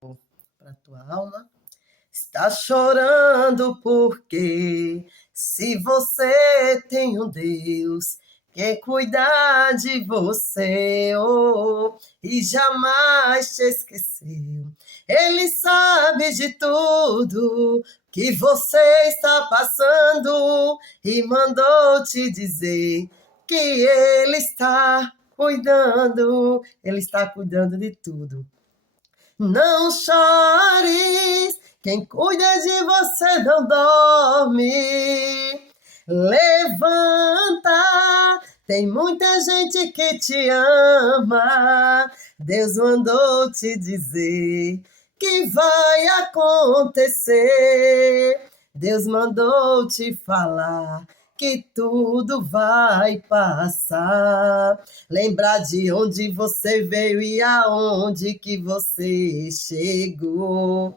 para tua alma. Está chorando porque se você tem um Deus que cuida de você, e jamais te esqueceu. Ele sabe de tudo que você está passando e mandou te dizer que Ele está cuidando, Ele está cuidando de tudo. Não chores, quem cuida de você não dorme. Levanta, tem muita gente que te ama. Deus mandou te dizer que vai acontecer. Deus mandou te falar que tudo vai passar. Lembrar de onde você veio e aonde que você chegou.